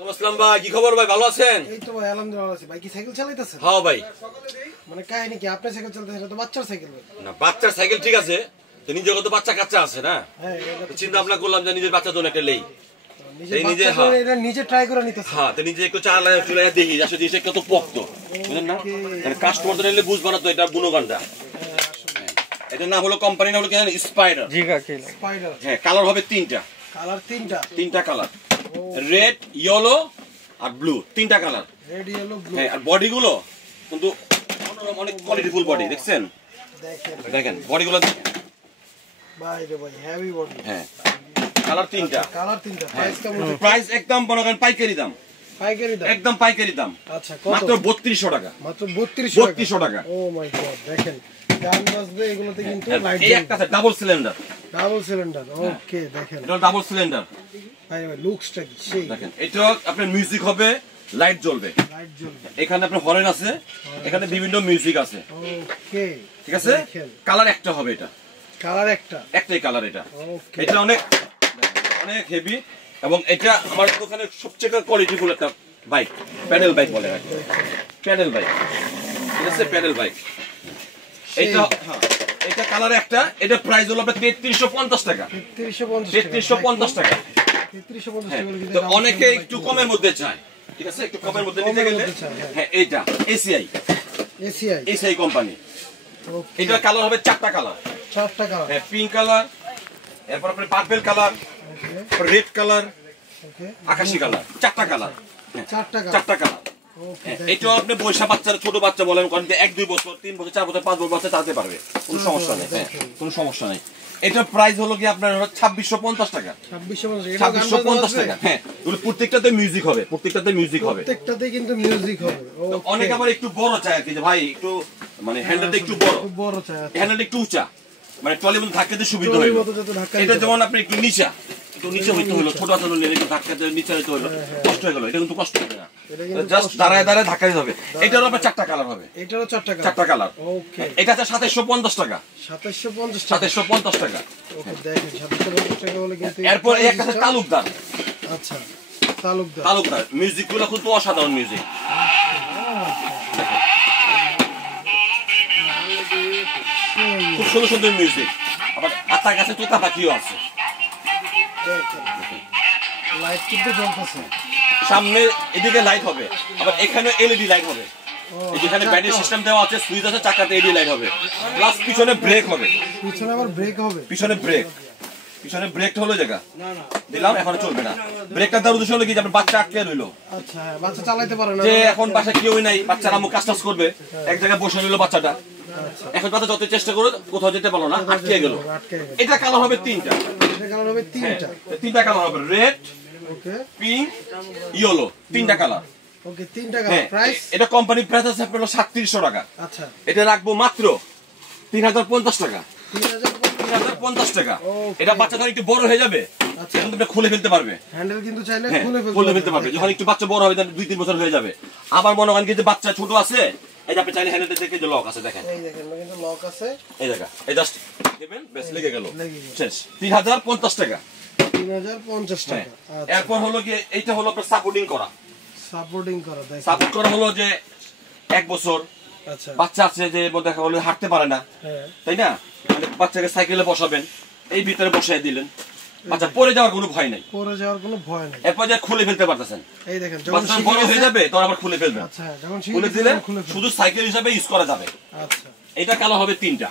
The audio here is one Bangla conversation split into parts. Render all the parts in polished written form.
নমস্কার ভাই, কি খবর ভাই? ভালো আছেন? এই তো ভাই আলহামদুলিল্লাহ ভালো আছি। ভাই কি সাইকেল চালাইতেছেন? হ্যাঁ ভাই। মানে কাহিনী কি আপনি সাইকেল চালাতেছেন? এটা তো বাচ্চার সাইকেল ভাই। না, বাচ্চার সাইকেল ঠিক আছে, তো নিজের তো বাচ্চা কাচ্চা আছে না। হ্যাঁ, চিন্তা ভাবনা করলাম যে নিজের বাচ্চার জন্য একটা লেই। এটা নিজে ট্রাই করে নিতেছে। হ্যাঁ, তো নিজে একটু চালায় চুলায় দেখি আসলে জিনিসটা কত পক্ত, বুঝলেন না? কাস্টমার তো নিলে বুঝবো না তো এটা গুণগানটা। এটার নাম হলো, কোম্পানির নাম হলো স্পাইডার। স্পাইডার। হ্যাঁ, কালার হবে তিনটা। কালার তিনটা কালার, রেড, ইয়েলো আর ব্লু, তিনটা কালার। Red, yellow, blue. হ্যাঁ, আর বডি গুলো কিন্তু অনেক কোয়ালিটিফুল বডি, দেখছেন? দেখেন বডি গুলো ভাই রে ভাই, হেভি বডি। হ্যাঁ, কালার তিনটা। প্রাইস কেমন? প্রাইস একদম মনে করেন পাইকারি দাম। একদম পাইকারি দাম। আচ্ছা, কত? মাত্র 3200 টাকা। মাত্র 3200 টাকা। ও মাই গড, দেখেন গান বাজবে এগুলোতে কিন্তু লাইট এই একটা আছে ডাবল সিলিন্ডার। ওকে, দেখেন এটা ডাবল সিলিন্ডার। ভাই ভাই লুকসটা কি সেই। দেখেন এটা আপনার মিউজিক হবে, লাইট জ্বলবে। এখানে আপনার হরেন আছে, এখানে বিভিন্ন মিউজিক আছে। ওকে, ঠিক আছে। কালার একটা হবে, এটা কালার একটাই কালার। এটা অনেক হেভি, এবং এটা আমার দোকানে সবচেয়ে কোয়ালিটিফুল একটা বাইক, প্যাডেল বাইক বলে। প্যাডেল বাইক, ঠিক আছে, প্যাডেল বাইক। এটা কালার একটা। এটা প্রাইস হলো আপনার 3350 টাকা। 3350 টাকা। তো অনেকে একটু কমের মধ্যে চায়, ঠিক আছে, একটু কমের মধ্যে নিতে গেলে হ্যাঁ এইটা এসিআই কোম্পানি। এটা কালার হবে চারটা কালার। হ্যাঁ, পিঙ্ক কালার, এরপর আপনার পার্পল কালার, রেড কালার, আকাশি কালার। চারটা কালার। এটা আপনি বৈশা বাচ্চা, ছোট বাচ্চা বলেন, কারণ 1-2 বছর, 3 বছর, 4 বছর, 5 বছর বাচ্চা চালাতে পারবে, কোনো সমস্যা নেই। কোনো সমস্যা নেই। এটার প্রাইস হলো কি আপনার 2650 টাকা। 2650 টাকা। হ্যাঁ, প্রত্যেকটাতে মিউজিক হবে, প্রত্যেকটাতে কিন্তু মিউজিক হবে। অনেকে আবার একটু বড় চায় আর কি, যে ভাই একটু মানে হ্যান্ডেলটা একটু বড় চায়, হ্যান্ডেলটা একটু উঁচা, মানে ট্রলি মধ্যে ধাক্কাতে সুবিধা হয়। এটা যেমন আপনি একটু নিচে হইতে হলো, ছোট আচরণ নিয়ে একটু ধাক্কাতে নিচে হইতে হলো, কষ্ট হয়ে গেল। এটা কিন্তু কষ্ট হবে না, জাস্ট দাঁড়ায় ধাক্কা দিতে হবে। এটারও আপনার চারটা কালার হবে। চারটা কালার। এটা আছে 2750 টাকা। 2750 টাকা। এরপর এই একটা তালুকদার। আচ্ছা, তালুকদার মিউজিক গুলো খুব অসাধারণ মিউজিক। খুব সুন্দর সুন্দর মিউজিক। আবার আপনার কাছে তোতা পাখিও আছে। লাইট কিন্তু জ্বলতেছে। সামনে এদিকে লাইট হবে, আবার এখানে এলইডি লাইট হবে। যেখানে ব্যাটারি সিস্টেম দেওয়া আছে, সুইচ আছে, চাকাতে এলইডি লাইট হবে। প্লাস পিছনে ব্রেক হবে। পিছনে ব্রেকটা হলো জায়গা দিলাম, এখন চলবে না। ব্রেকটা দেওয়ার উদ্দেশ্য হলো কি, আপনার বাচ্চা আটকে রইলো। আচ্ছা, বাচ্চা চালাতে পারে না, যে এখন বাসায় কেউই নাই, বাচ্চারা আম্মু কাজ করবে, এক জায়গায় বসে রইলো বাচ্চাটা। এখন বাচ্চা যত চেষ্টা করে কোথাও যেতে পারলো না, আটকে গেল। এটা কালার হবে তিনটা। তিনটা কালার হবে, রেড, পিঙ্ক, ইয়েলো। তিনটা কালার। এটা কোম্পানি প্রাইস আছে আপনার 3700 টাকা। আচ্ছা, এটা রাখবো মাত্র 3050 টাকা। 3050 টাকা। এটা বাচ্চা যখন একটু বড় হয়ে যাবে, এখন তুমি খুলে ফেলতে পারবে। হ্যান্ডেল কিন্তু চাইলে খুলে ফেলতে পারবে। যখন একটু বাচ্চা বড় হবে, 2-3 বছর হয়ে যাবে। আবার মনে করেন যে বাচ্চা ছোট আছে, এই যে আপনি চাইলে হ্যান্ডেলটা দেখে যে লক আছে, দেখেন এই দেখেন কিন্তু লক আছে। এই জায়গা এই জাস্ট দিবেন, বেশ লেগে গেল, শেষ। 3050 টাকা। 3050 টাকা। আচ্ছা, এরপর হলো কি, এইটা হলো আপনার সাপোর্ট করা হলো যে 1 বছর বাচ্চা আছে, যে দেখা হলো হাঁটতে পারে না, তাই না? বাচ্চাকে সাইকেলে বসাবেন, এই ভিতরে বসাই দিলেন, বাচ্চা পড়ে যাওয়ার কোনো ভয় নাই। এরপর যে খুলে ফেলতে পারতেছেন, এই দেখেন বাচ্চা বড় হয়ে যাবে তখন আবার খুলে ফেলবেন। আচ্ছা, যখন খুলে দিলে শুধু সাইকেল হিসাবে ইউজ করা যাবে। আচ্ছা, এটা কালার হবে তিনটা।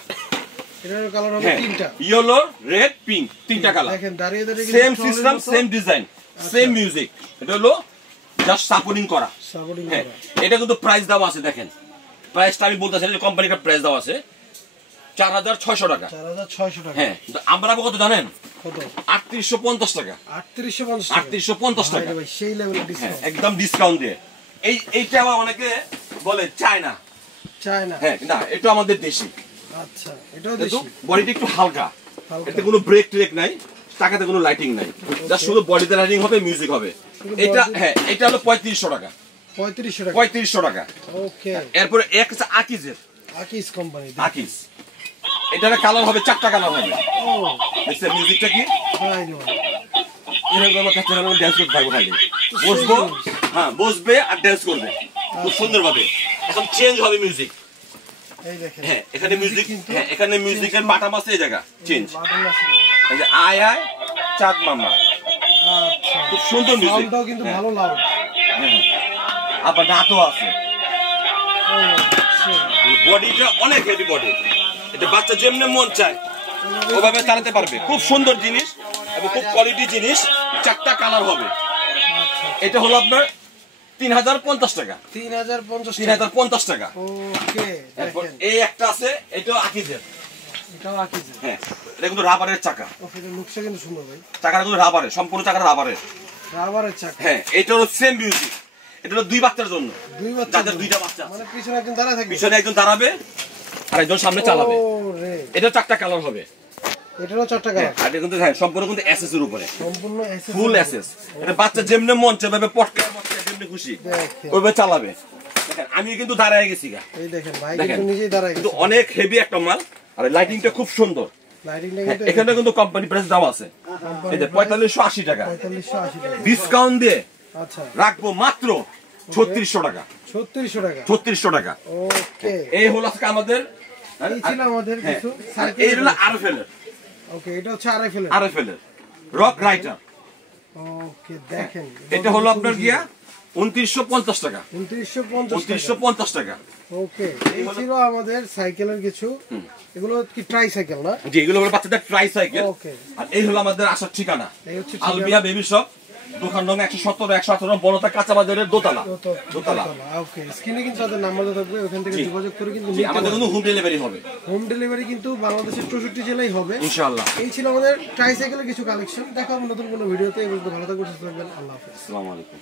এটার কালার হবে তিনটা, ইয়েলো, রেড, পিঙ্ক, তিনটা কালার। দেখেন দাঁড়িয়ে same system, same design, same music. এটা হলো জাস্ট সাপোর্টিং করা। এটা কিন্তু প্রাইস দেওয়া আছে, দেখেন প্রাইসটা আমি বলতেছি, কোম্পানির প্রাইস দেওয়া আছে 4600 টাকা। 4600 টাকা। হ্যাঁ, আমরা কত জানেন? কত? 3850 টাকা। 3850 টাকা ভাই, সেই লেভেলের ডিসকাউন্ট, একদম ডিসকাউন্ট দিয়ে। এইটা আবার অনেকে বলে চায়না। হ্যাঁ, না, এটা আমাদের দেশি। আচ্ছা, এটাও দেশি। বডিটা একটু হালকা, এতে কোনো ব্রেক ট্রেক নাই, টাকাতে কোনো লাইটিং নাই, জাস্ট শুধু বডিতে লাইটিং হবে, মিউজিক হবে। এটা হ্যাঁ, এটা হলো 3500 টাকা। 3500 টাকা। ওকে। এরপরে এক আছে আকিস কোম্পানি। এটার কালার হবে, চারটা কালার হবে। দেখছেন মিউজিকটা কি? এরকম ড্যান্স করতে পারবো খালি। বসবো, হ্যাঁ বসবে আর ড্যান্স করবে খুব সুন্দর ভাবে। এখন চেঞ্জ হবে মিউজিক। এই দেখেন হ্যাঁ এখানে মিউজিক, হ্যাঁ এখানে মিউজিকের বাটাম আছে, এই জায়গা চেঞ্জ। বাটন আছে। এই যে আয় আয় চাঁদ মামা, আচ্ছা খুব সুন্দর মিউজিক। সাউন্ডটাও কিন্তু ভালো লাউড। হ্যাঁ আবার নাচও আছে। বডিটা অনেক হেভি বডি, এটা বাচ্চা যেমনি মন চায় ওভাবে চালাতে পারবে। খুব সুন্দর জিনিস এবং খুব কোয়ালিটি জিনিস। 4টা কালার হবে। এটা হলো আপনার 3050 টাকা। 3050 টাকা। ওকে এরপর দেখেন এই একটা আছে, এটাও আকিজের। এটাও আকিজে। হ্যাঁ এটা কিন্তু রাবারের চাকা। ওকে এটা লুকসটা কিন্তু সুন্দর ভাই। চাকাটা কিন্তু রাবারের, সম্পূর্ণ চাকাটা রাবারের। রাবারের চাকা। হ্যাঁ এটা হলো সেম মিউজিক। এটা হলো 2 বাচ্চার জন্য। 2 বাচ্চা, যাদের 2টা বাচ্চা আছে। মানে পিছনে একজন দাঁড়ায় থাকবে, পিছনে একজন দাঁড়াবে আর একজন সামনে চালাবে। ওরে এটা 4টা কালার হবে। এটারও 4টা কালার। আর এটা কিন্তু হ্যাঁ সম্পূর্ণ কিন্তু এসএস এর উপরে, সম্পূর্ণ এসএস ফুল এসএস। এটা বাচ্চা যেমনে মন চায় ভাবে পটকা পটকা যেমনে খুশি দেখেন। ওইভাবে চালাবে। দেখেন আমি কিন্তু দাঁড়ায় গেছি গা। এই দেখেন ভাই দেখেন কিন্তু নিজেই দাঁড়ায় কিন্তু গেছে। অনেক হেভি একটা মাল আর লাইটিংটা খুব সুন্দর। লাইটিংটা হ্যাঁ, কিন্তু এখানে কিন্তু কোম্পানি প্রাইস দেওয়া আছে। এই যে 4580 টাকা 4580 টাকা। ডিসকাউন্ট দিয়ে আচ্ছা রাখবো মাত্র 3600 টাকা। 3600 টাকা। 3600 টাকা। ওকে এই হলো আজকে আমাদের, এই ছিল আমাদের হ্যাঁ, কিছু আর এই হলো আরএফএল এর, ওকে এটা হচ্ছে আরএফএল। আরএফএল এর রক রাইটার। ওকে দেখেন এটা হলো আপনার গিয়া 2950 টাকা। 2950 টাকা। ওকে এই ছিল আমাদের সাইকেলের কিছু। এগুলো কি ট্রাই সাইকেল না? জি এগুলো হলো বাচ্চাদের ট্রাই সাইকেল। ওকে আর এই হলো আমাদের আসার ঠিকানা, এই হচ্ছে ঠিকানা। আলবিয়া বেবি শপ, দোকান নং 117 118 বড়তা কাঁচা বাজারের দোতলা। দোতলা। ওকে স্ক্রিনে কিন্তু তাদের নাম্বার দেওয়া থাকবে, ওখান থেকে জি। যোগাযোগ করে কিন্তু জি, আমাদের কিন্তু হোম ডেলিভারি হবে হোম ডেলিভারি কিন্তু বাংলাদেশের 64 জেলায় হবে ইনশাআল্লাহ। এই ছিল আমাদের ট্রাই সাইকেলের কিছু কালেকশন। দেখা হবে নতুন কোনো ভিডিওতে। এবং ভালো থাকবেন, সুস্থ থাকবেন। আল্লাহ হাফেজ। আসসালামু আলাইকুম।